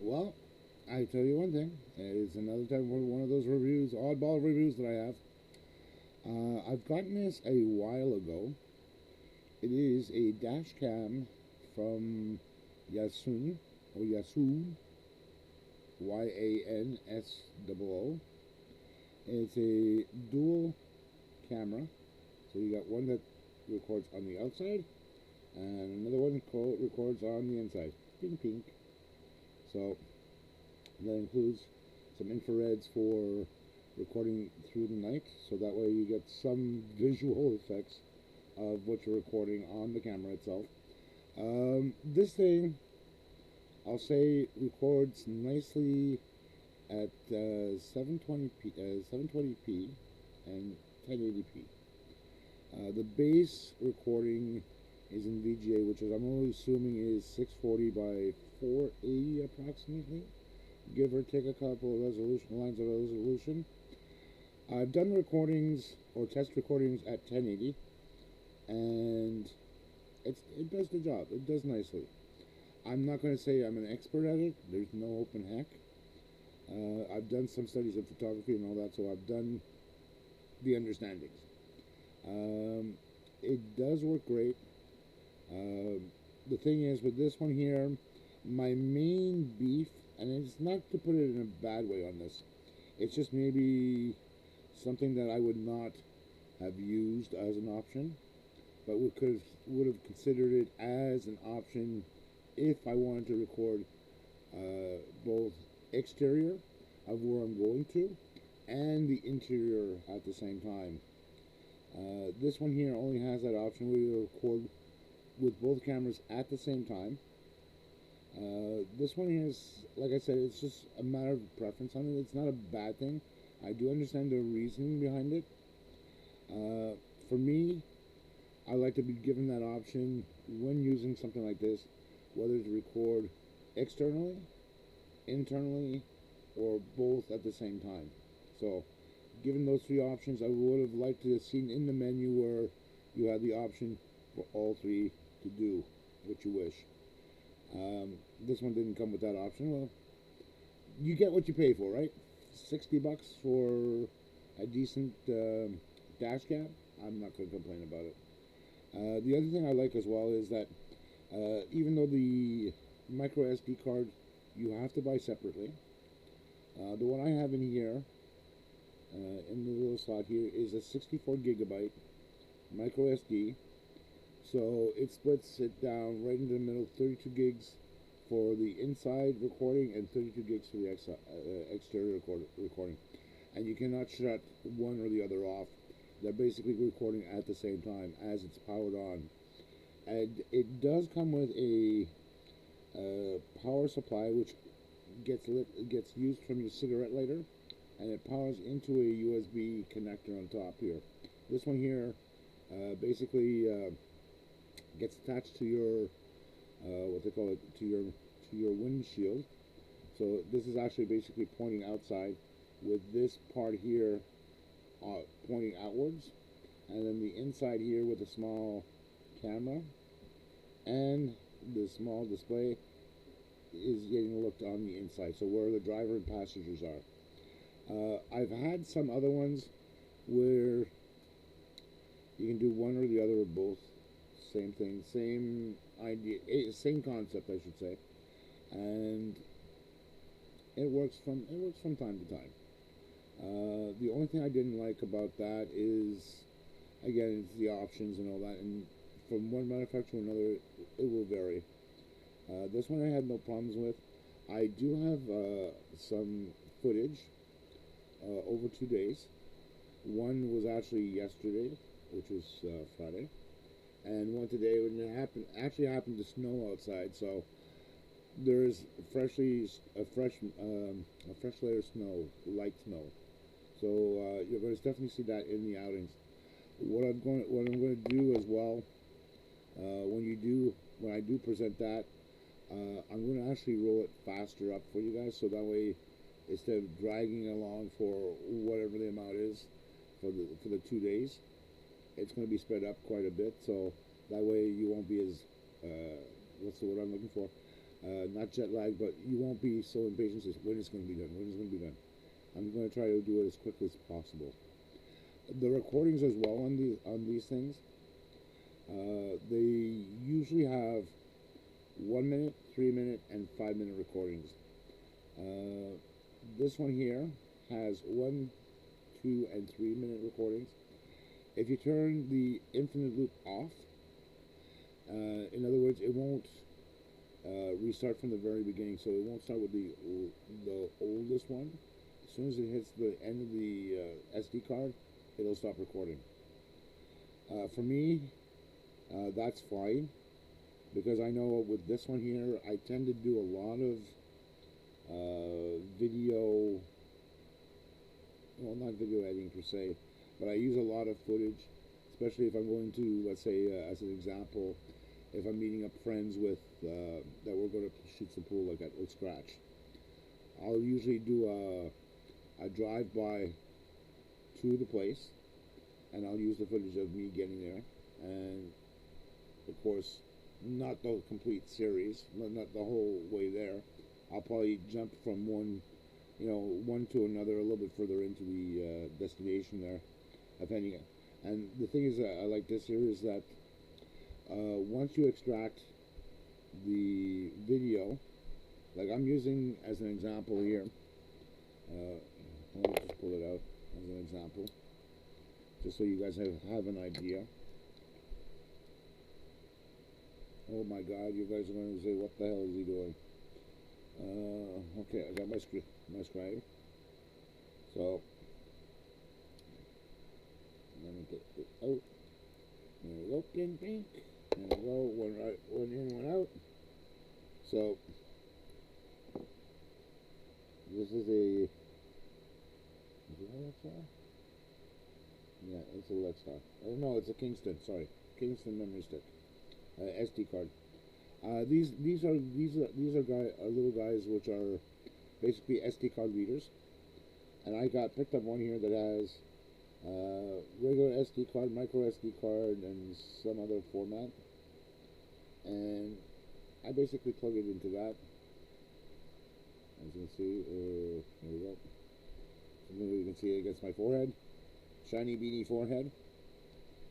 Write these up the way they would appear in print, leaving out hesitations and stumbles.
Well, I tell you one thing. It's another time one of those reviews, oddball reviews that I have. I've gotten this a while ago. It is a dash cam from Yasun or Yasun, YANSOO. It's a dual camera. So you got one that records on the outside and another one records on the inside. Pink, pink. So that includes some infrareds for recording through the night, so that way you get some visual effects of what you're recording on the camera itself. This thing, I'll say, records nicely at 720p and 1080p. The base recording is in VGA, which is I'm only assuming is 640 by 480 approximately, give or take a couple of lines of resolution. I've done recordings or test recordings at 1080, and it does the job. It does nicely. I'm not going to say I'm an expert at it. There's no open heck. I've done some studies in photography and all that, so I've done the understandings. Um, it does work great. The thing is, with this one here, my main beef, and it's not to put it in a bad way on this, it's just maybe something that I would not have used as an option, but would have considered it as an option if I wanted to record both exterior of where I'm going to and the interior at the same time. This one here only has that option where you record with both cameras at the same time. This one here is, like I said, it's just a matter of preference on it. It's not a bad thing. I do understand the reasoning behind it. For me, I like to be given that option when using something like this, whether to record externally, internally, or both at the same time. So, given those three options, I would have liked to have seen in the menu where you had the option for all three to do what you wish. This one didn't come with that option. Well, you get what you pay for, right? $60 for a decent dash cam. I'm not going to complain about it. The other thing I like as well is that even though the micro SD card you have to buy separately, the one I have in here, in the little slot here, is a 64 gigabyte micro SD. So it splits it down right into the middle, 32 gigs for the inside recording and 32 gigs for the exterior recording. And you cannot shut one or the other off. They're basically recording at the same time as it's powered on. And it does come with a power supply which gets used from your cigarette lighter, and it powers into a USB connector on top here. This one here basically gets attached to your what they call it, to your windshield. So this is actually basically pointing outside, with this part here pointing outwards, and then the inside here with a small camera and the small display is getting looked on the inside, so where the driver and passengers are. I've had some other ones where you can do one or the other or both. Same thing, same idea, same concept, I should say, and it works from time to time. The only thing I didn't like about that is, again, it's the options and all that, and from one manufacturer to another, it will vary. This one I had no problems with. I do have some footage over 2 days. One was actually yesterday, which was Friday, and one today when it happened to snow outside. So there is a fresh layer of snow, light snow. So you're going to definitely see that in the outings. What I'm going to do as well, when I do present that, I'm going to actually roll it faster up for you guys, so that way, instead of dragging along for whatever the amount is for the 2 days, it's going to be sped up quite a bit. So that way you won't be as what's the word I'm looking for? not jet lag, but you won't be so impatient as when it's going to be done. When it's going to be done. I'm going to try to do it as quickly as possible. The recordings as well on these things, they usually have 1 minute, 3 minute, and 5 minute recordings. This one here has 1, 2, and 3 minute recordings. If you turn the infinite loop off, in other words, it won't restart from the very beginning, so it won't start with the oldest one. As soon as it hits the end of the SD card, it'll stop recording. For me, that's fine, because I know with this one here, I tend to do a lot of video, well, not video editing per se, but I use a lot of footage, especially if I'm going to, let's say, as an example, if I'm meeting up friends with that we're going to shoot some pool like at Old Scratch. I'll usually do a drive-by to the place, and I'll use the footage of me getting there, and of course, not the complete series, not the whole way there. I'll probably jump from one to another a little bit further into the destination there, depending. And the thing is that I like this here is that once you extract the video, like I'm using as an example here, let me just pull it out as an example, just so you guys have an idea. Oh my God, you guys are going to say, what the hell is he doing? Okay, I got my scribe. So, let me get it out. There we go, pink. There we go, one in, one out. So, this is a, is it a Lexar? Yeah, it's a Lexar. Oh no, it's a Kingston, sorry. Kingston memory stick. SD card. These are little guys which are basically SD card readers, and I picked up one here that has regular SD card, micro SD card, and some other format, and I basically plug it into that. As you can see, there we go. Something you can see against my forehead, shiny beanie forehead.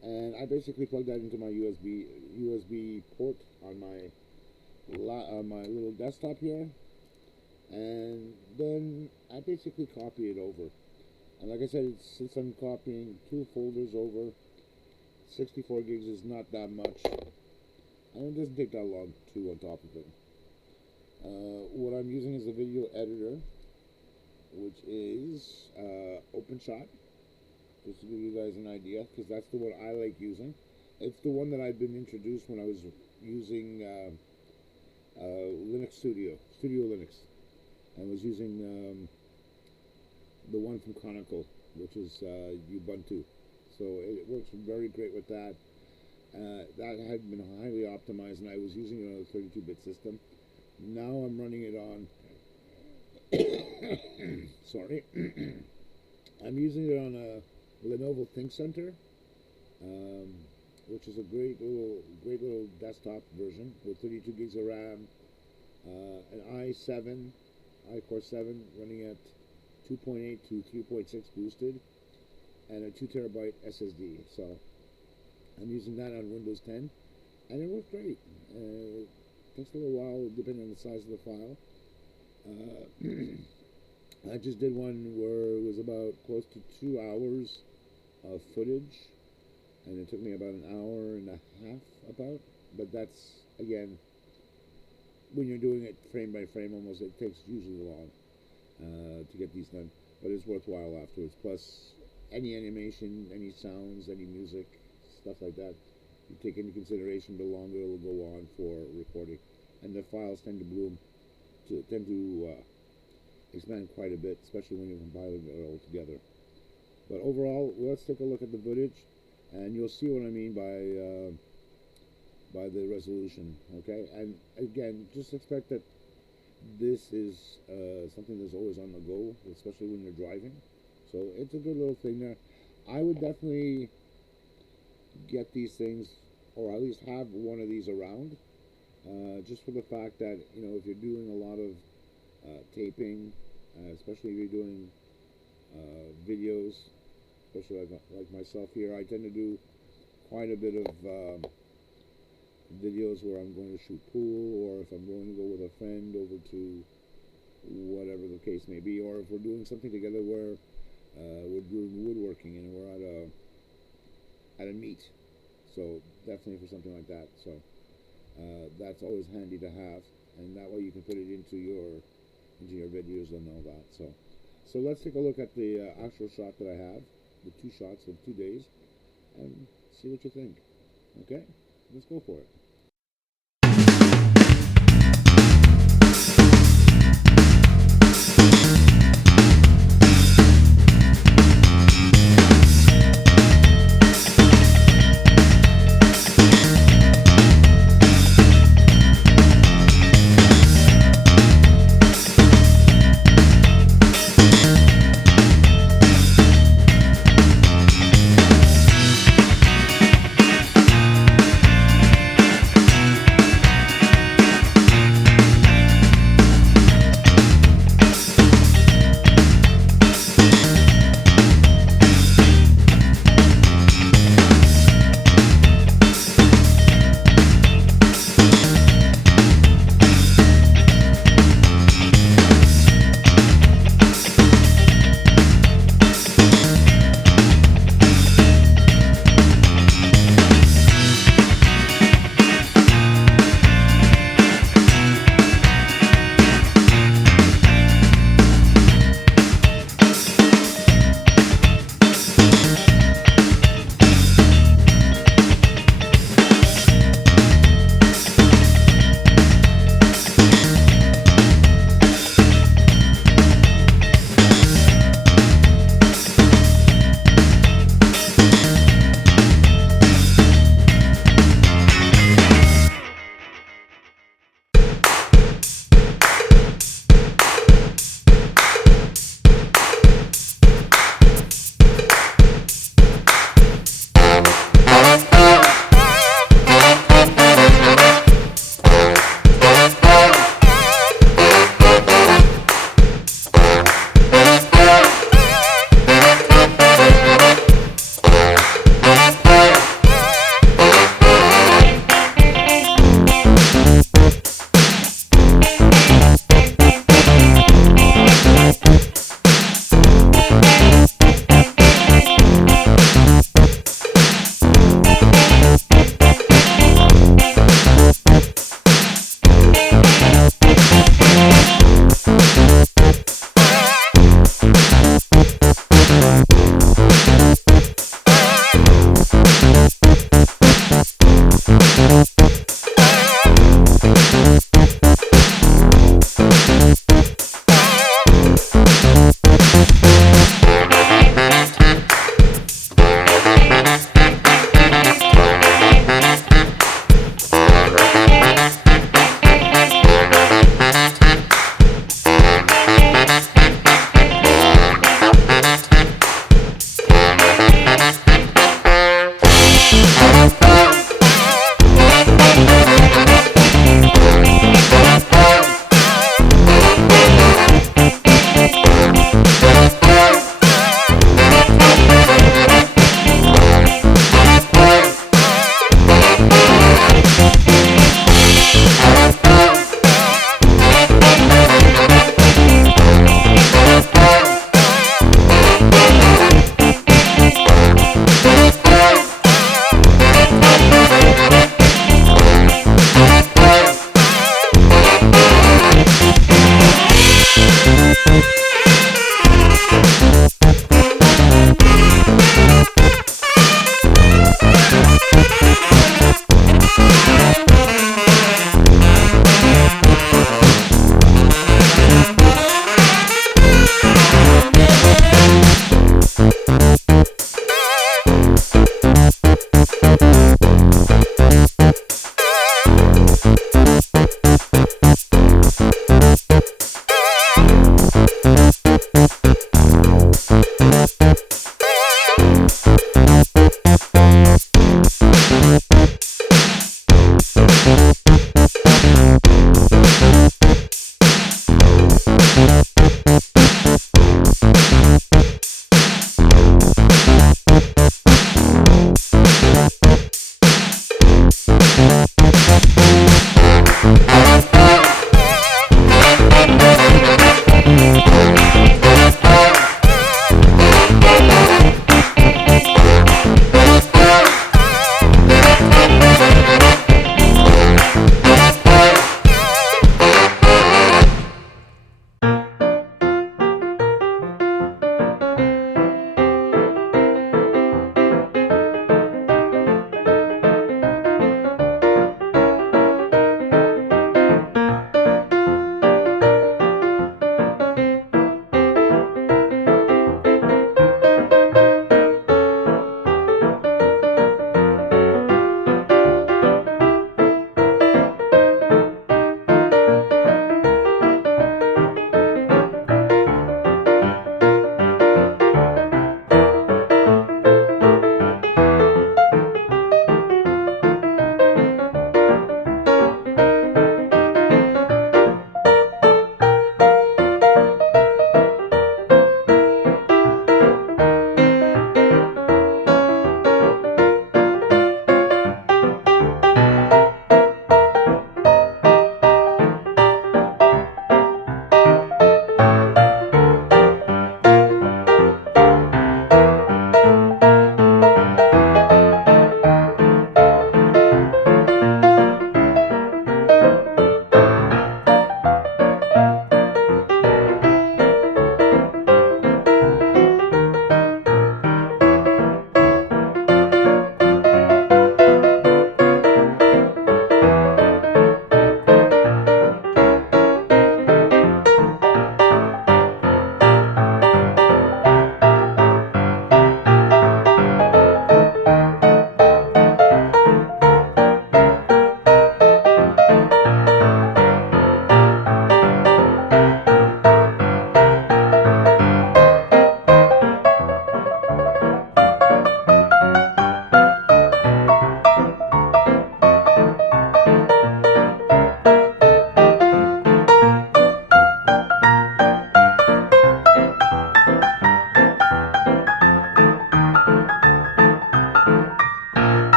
And I basically plug that into my USB port on my little desktop here, and then I basically copy it over. And like I said, since I'm copying 2 folders over, 64 gigs is not that much, and it doesn't take that long to on top of it. What I'm using is a video editor, which is OpenShot. Just to give you guys an idea, because that's the one I like using. It's the one that I've been introduced when I was using Linux Studio Linux. I was using the one from Chronicle, which is Ubuntu. So it works very great with that. That had been highly optimized, and I was using it on a 32-bit system. Now I'm running it on. Sorry, I'm using it on a Lenovo ThinkCentre, which is a great little desktop version with 32 gigs of RAM, an iCore 7 running at 2.8 to 3.6 boosted, and a 2 terabyte SSD. So I'm using that on Windows 10, and it works great. It takes a little while depending on the size of the file. I just did one where it was about close to 2 hours of footage, and it took me about an hour and a half but that's, again, when you're doing it frame by frame almost, it takes usually long to get these done, but it's worthwhile afterwards. Plus any animation, any sounds, any music, stuff like that, you take into consideration, the longer it will go on for recording, and the files tend to expand quite a bit, especially when you're compiling it all together. But overall, let's take a look at the footage, and you'll see what I mean by the resolution. Okay, and again, just expect that this is something that's always on the go, especially when you're driving. So it's a good little thing there. I would definitely get these things, or at least have one of these around, just for the fact that if you're doing a lot of taping, especially if you're doing videos, especially like myself here, I tend to do quite a bit of videos where I'm going to shoot pool, or if I'm going to go with a friend over to whatever the case may be, or if we're doing something together where we're doing woodworking and we're at a meet. So definitely for something like that. So that's always handy to have, and that way you can put it into your videos and all that. So let's take a look at the actual shot that I have, the two shots of 2 days, and see what you think. Okay, let's go for it.